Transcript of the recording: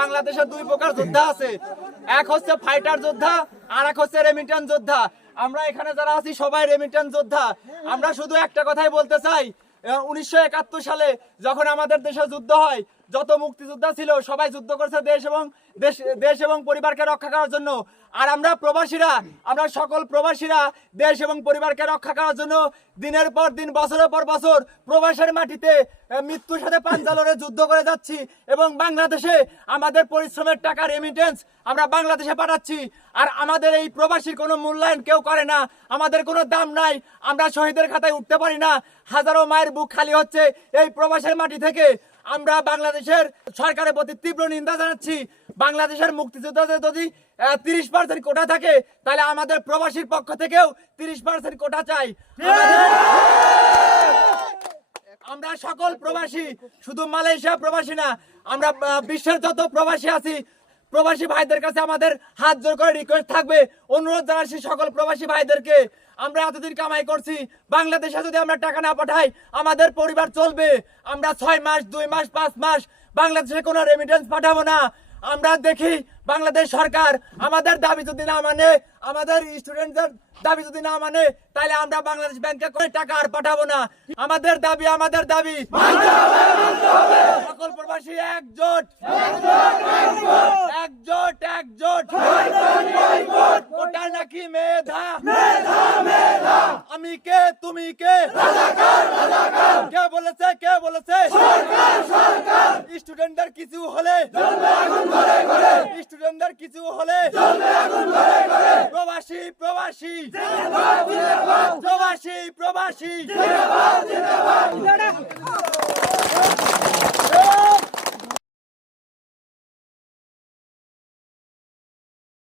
বাংলাদেশে দুই প্রকার যোদ্ধা আছে, এক হচ্ছে ফাইটার যোদ্ধা আর এক হচ্ছে রেমিটেন্স যোদ্ধা। আমরা এখানে যারা আছি সবাই রেমিটেন্স যোদ্ধা। আমরা শুধু একটা কথাই বলতে চাই, 1971 সালে যখন আমাদের দেশে যুদ্ধ হয়, যত মুক্তিযোদ্ধা ছিল সবাই যুদ্ধ করছে দেশ এবং পরিবারকে রক্ষা করার জন্য। আর আমরা প্রবাসীরা, আমরা সকল প্রবাসীরা দেশ এবং পরিবারকে রক্ষা করার জন্য দিনের পর দিন, বছরের পর বছর প্রবাসের মাটিতে মৃত্যুর সাথে পাঞ্জা লড়ে যুদ্ধ করে যাচ্ছি এবং বাংলাদেশে আমাদের পরিশ্রমের টাকা রেমিটেন্স আমরা বাংলাদেশে পাঠাচ্ছি। আর আমাদের এই প্রবাসীর কোনো মূল্যায়ন কেউ করে না, আমাদের কোনো দাম নাই, আমরা শহীদের খাতায় উঠতে পারি না। হাজারো মায়ের বুক খালি হচ্ছে এই প্রবাসের মাটি থেকে। আমরা বাংলাদেশের সরকারের প্রতি তীব্র নিন্দা জানাচ্ছি। বাংলাদেশের মুক্তিযোদ্ধাদের যদি 30% কোটা থাকে, তাহলে আমাদের প্রবাসীর পক্ষ থেকেও 30% কোটা চাই। আমরা সকল প্রবাসী, শুধু মালয়েশিয়া প্রবাসী না, আমরা বিশ্বের যত প্রবাসী আছি, প্রবাসী ভাইদের কাছে আমাদের হাত জোর করে রিকোয়েস্ট থাকবে, অনুরোধ জানাচ্ছি সকল প্রবাসী ভাইদেরকে, আমরা এতদিন কামাই করছি, বাংলাদেশে যদি আমরা টাকা না পাঠাই আমাদের পরিবার চলবে। আমরা 6 মাস, 2 মাস, 5 মাস বাংলাদেশে কোনো রেমিটেন্স পাঠাবো না। আমরা দেখি বাংলাদেশ সরকার আমাদের দাবি যদি না মানে, আমাদের স্টুডেন্টদের দাবি যদি না মানে, তাহলে আমরা বাংলাদেশ ব্যাংকে করে টাকা আর পাঠাবো না। আমাদের দাবি সকল প্রবাসী একজোট, কোটা নাকি মেধা, আমি কে তুমি কে, কে বলেছে স্টুডেন্টদের কিছু হলে, স্টুডেন্টদের কিছু হলে প্রবাসী প্রবাসী